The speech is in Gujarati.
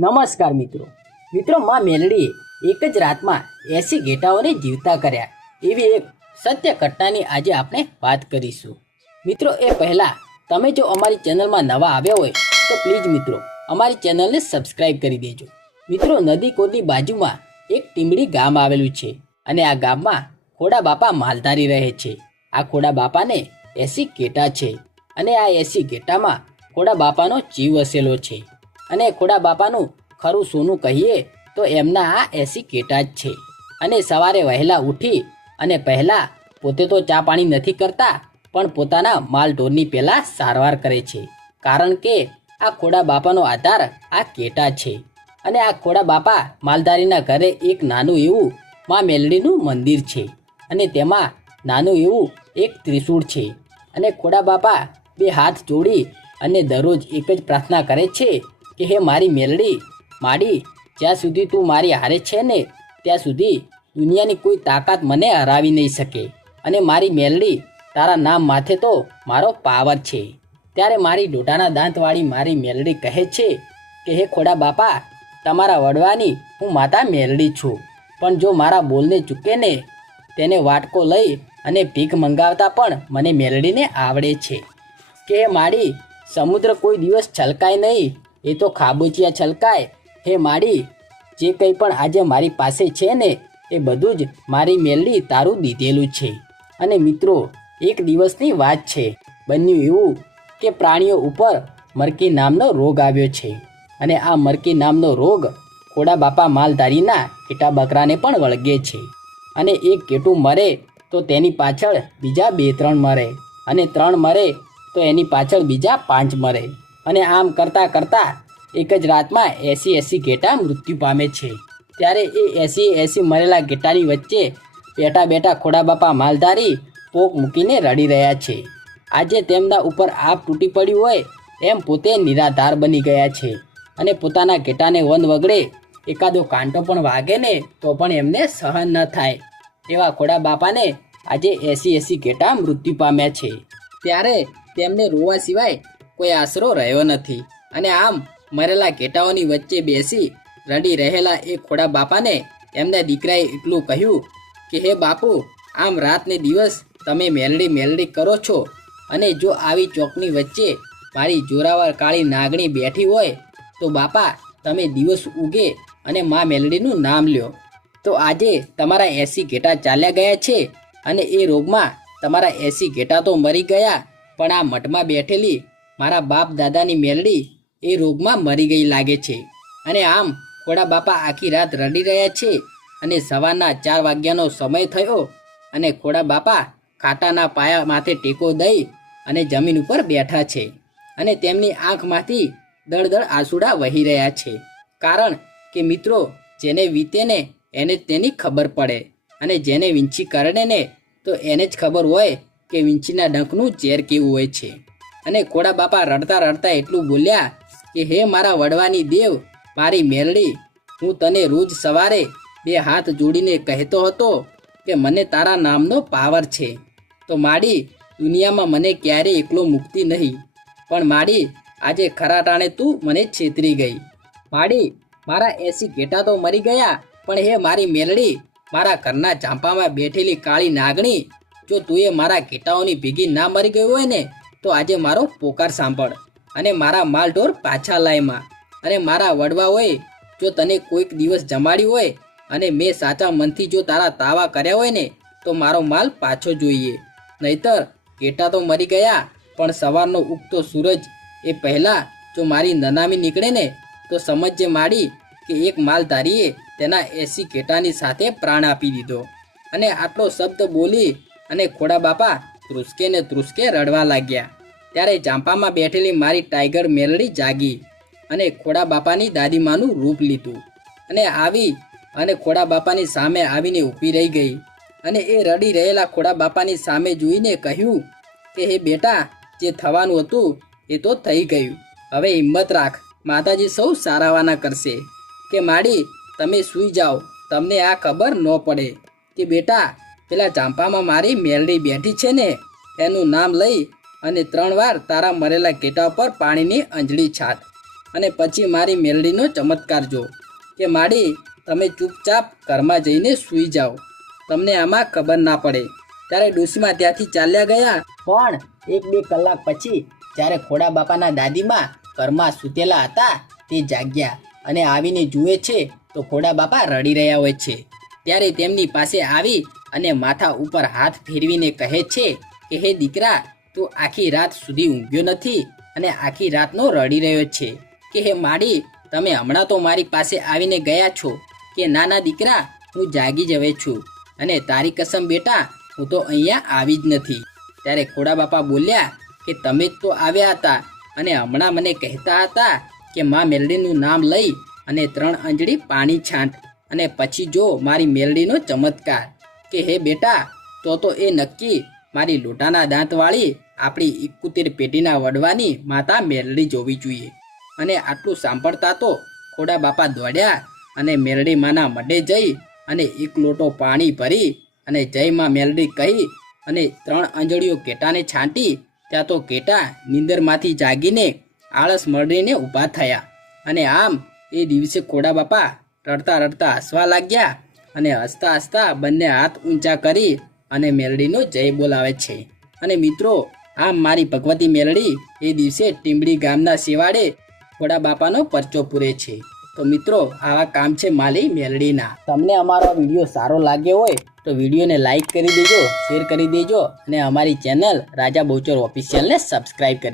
નમસ્કાર મિત્રો. મિત્રો, માં મેલડીએ એક જ રાતમાં એસી ઘેટાઓને જીવતા કર્યા. એવી એક સત્ય ઘટનાની આજે આપણે વાત કરીશું. મિત્રો, એ પહેલાં તમે જો અમારી ચેનલમાં નવા આવ્યા હોય, તો પ્લીઝ મિત્રો, અમારી ચેનલને સબસ્ક્રાઇબ કરી દેજો. મિત્રો નદી કોરની બાજુમાં એક ટીમડી ગામ આવેલું છે અને આ ગામમાં ખોડા બાપા માલધારી રહે છે. આ ખોડા બાપાને એસી ઘેટા છે અને આ એસી ઘેટામાં ખોડા બાપાનો જીવ વસેલો છે. અને ખોડા બાપાનું ખરું સોનું કહીએ તો એમના આ એસી કેટા જ છે. અને સવારે વહેલા ઉઠી અને પહેલાં પોતે તો ચા પાણી નથી કરતા, પણ પોતાના માલ ઢોરની પહેલાં સારવાર કરે છે. કારણ કે આ ખોડા બાપાનો આધાર આ કેટા છે. અને આ ખોડા બાપા માલધારીના ઘરે એક નાનું એવું માં મેલડીનું મંદિર છે. અને તેમાં નાનું એવું એક ત્રિશૂળ છે. અને ખોડા બાપા બે હાથ જોડી અને દરરોજ એક જ પ્રાર્થના કરે છે કે હે મારી મેલડી, માડી, જ્યાં સુધી તું મારી હારે છે ને, ત્યાં સુધી દુનિયાની કોઈ તાકાત મને હરાવી નહીં શકે. અને મારી મેલડી, તારા નામ માથે તો મારો પાવર છે. ત્યારે મારી ડોટાના દાંતવાળી મારી મેલડી કહે છે કે, હે ખોડા બાપા, તમારા વડવાની હું માતા મેલડી છું. પણ જો મારા બોલને ચૂકે ને, તેને વાટકો લઈ અને ભીખ મંગાવતા પણ મને મેલડીને આવડે છે. કે માડી, સમુદ્ર કોઈ દિવસ છલકાય નહીં. એ તો ખાબુચિયા છલકાય. હે માડી, જે કંઈ પણ આજે મારી પાસે છે ને, એ બધું જ મારી મેલડી તારું દીધેલું છે. અને મિત્રો, એક દિવસની વાત છે. બન્યું એવું કે પ્રાણીઓ ઉપર મરકી નામનો રોગ આવ્યો છે. અને આ મરકી નામનો રોગ ખોડા બાપા માલધારીના કેટા બકરાને પણ વળગે છે. અને એક કેટું મરે તો તેની પાછળ બીજા બે ત્રણ મરે. અને ત્રણ મરે તો એની પાછળ બીજા પાંચ મરે. અને આમ કરતાં કરતાં એક જ રાતમાં એસી એસી ઘેટા મૃત્યુ પામે છે. ત્યારે એ એસી એસી મરેલા ઘેટાની વચ્ચે બેઠા બેઠા ખોડા બાપા માલધારી પોક મૂકીને રડી રહ્યા છે. આજે તેમના ઉપર આપ તૂટી પડ્યું હોય એમ પોતે નિરાધાર બની ગયા છે અને પોતાના ઘેટાને વન વગડે એકાદો કાંટો પણ વાગે ને તો પણ એમને સહન ન થાય. એવા ખોડા બાપાને આજે એસી એસી ઘેટા મૃત્યુ પામ્યા છે. ત્યારે તેમને રોવા સિવાય કોઈ આશરો રહ્યો નથી. અને આમ, મરેલા ઘેટાઓની વચ્ચે બેસી રડી રહેલા એ ખોડા બાપાને એમના દીકરાએ એટલું કહ્યું કે, હે બાપુ, આમ રાતને દિવસ તમે મેલડી મેલડી કરો છો. અને જો આવી ચોકની વચ્ચે મારી જોરાવર કાળી નાગણી બેઠી હોય, તો બાપા, તમે દિવસ ઉગે અને મા મેલડીનું નામ લ્યો. તો આજે તમારા એસી ઘેટા ચાલ્યા ગયા છે અને એ રોગમાં તમારા એસી ઘેટા તો મરી ગયા, પણ આ મઠમાં બેઠેલી મારા બાપ દાદાની મેલડી એ રોગમાં મરી ગઈ લાગે છે. અને આમ ખોડા બાપા આખી રાત રડી રહ્યા છે અને સવારના ચાર વાગ્યાનો સમય થયો અને ખોડા બાપા ખાટાના પાયા માથે ટેકો દઈ અને જમીન ઉપર બેઠા છે અને તેમની આંખમાંથી દળદળ આંસુડા વહી રહ્યા છે. કારણ કે મિત્રો, જેને વીતે ને એને તેની ખબર પડે અને જેને વિંછી કરડે ને તો એને જ ખબર હોય કે વિંચીના ડંખનું ઝેર કેવું હોય છે. અને ખોડા બાપા રડતા રડતા એટલું બોલ્યા કે, હે મારા વડવાની દેવ, મારી મેરડી, હું તને રોજ સવારે બે હાથ જોડીને કહેતો હતો કે, મને તારા નામનો પાવર છે. તો માડી, દુનિયામાં મને ક્યારેય એકલો મુક્તિ નહીં. પણ માડી, આજે ખરા ટાણે તું મને છેતરી ગઈ. માડી, મારા એસી ઘેટા તો મરી ગયા, પણ હે મારી મેલડી મારા ઘરના ચાંપામાં બેઠેલી કાળી નાગણી, જો તું એ મારા ઘેટાઓની ભેગી ના મરી ગઈ હોય ને તો આજે મારો પોકાર સાંભળ અને મારા માલઢોર પાછા લાયમાં અને મારા વડવાઓએ જો તને કોઈક દિવસ જમાડ્યું હોય અને મેં સાચા મનથી જો તારા તાવા કર્યા હોય ને, તો મારો માલ પાછો જોઈએ. નહીતર કેટા તો મરી ગયા, પણ સવારનો ઉગતો સૂરજ એ પહેલાં જો મારી નનામી નીકળે ને, તો સમજે માડી કે એક માલધારીએ તેના એસી કેટાની સાથે પ્રાણ આપી દીધો. અને આટલો શબ્દ બોલી અને ખોડા બાપા ધ્રુસકે ને ત્રુસકે રડવા લાગ્યા. ત્યારે જાંપામાં બેઠેલી મારી ટાઈગર મેલડી જાગી અને ખોડા બાપાની દાદીમાનું રૂપ લીધું અને આવી અને ખોડા બાપાની સામે આવીને ઊભી રહી ગઈ અને એ રડી રહેલા ખોડા બાપાની સામે જોઈને કહ્યું કે, હે બેટા, જે થવાનું હતું એ તો થઈ ગયું. હવે હિંમત રાખ, માતાજી સૌ સારાવાના કરશે. કે માડી, તમે સૂઈ જાઓ, તમને આ ખબર ન પડે કે બેટા પેલા ચાંપામાં મારી મેલડી બેઠી છે ને, એનું નામ લઈ અને ત્રણ વાર તારા મરેલા ઘેટા પર પાણીની અંજળી છાટ અને પછી મારી મેલડીનો ચમત્કાર જો કે માડી, તમે ચૂપચાપ ઘરમાં જઈને સૂઈ જાઓ. તમને આમાં ખબર ના પડે. ત્યારે ડોશીમાં ત્યાંથી ચાલ્યા ગયા. પણ એક બે કલાક પછી જ્યારે ખોડા બાપાના દાદીમાં ઘરમાં સૂતેલા હતા તે જાગ્યા અને આવીને જુએ છે તો ખોડા બાપા રડી રહ્યા હોય છે. ત્યારે તેમની પાસે આવી અને માથા ઉપર હાથ ફેરવીને કહે છે કે, હે દીકરા, તું આખી રાત સુધી ઊંઘ્યો નથી અને આખી રાતનો રડી રહ્યો છે. કે, હે માડી, તમે હમણાં તો મારી પાસે આવીને ગયા છો કે, નાના દીકરા, હું જાગી જવે છું અને તારી કસમ બેટા, હું તો અહીંયા આવી જ નથી. ત્યારે ખોડા બાપા બોલ્યા કે, તમે જ તો આવ્યા હતા અને હમણાં મને કહેતા હતા કે, મા મેલડીનું નામ લઈ અને ત્રણ અંજળી પાણી છાંટ અને પછી જો મારી મેલડીનો ચમત્કાર. કે હે બેટા, તો તો એ નક્કી. મારી લોટાના દાંતવાળી આપણી ઇકુતેર પેટીના વડવાની માતા મેલડી જોવી જોઈએ. અને આટલું સાંભળતા તો ખોડા બાપા દોડ્યા અને મેલડી માના મઢે જઈ અને એક લોટો પાણી ભરી અને જય માં મેલડી કહી અને ત્રણ અંજળીઓ કેટાને છાંટી, ત્યાં તો કેટા નીંદરમાંથી જાગીને આળસ મળીને ઊભા થયા. અને આમ એ દિવસે ખોડા બાપા રડતા રડતા હસવા લાગ્યા. અને હસતા હસતા બંને હાથ ઊંચા કરી અને મેલડીનો જય બોલાવે છે. અને મિત્રો આમ મારી ભગવતી મેલડી એ દિવસે ટીમડી ગામના શિવાડે ખોડા બાપાનો પરચો પૂરે છે. તો મિત્રો, આવા કામ છે માલી મેલડીના. તમને અમારો વીડિયો સારો લાગ્યો હોય તો વિડીયોને લાઈક કરી દેજો, શેર કરી દેજો અને અમારી ચેનલ રાજા બહુચર ઓફિશિયલને સબસ્ક્રાઈબ કરી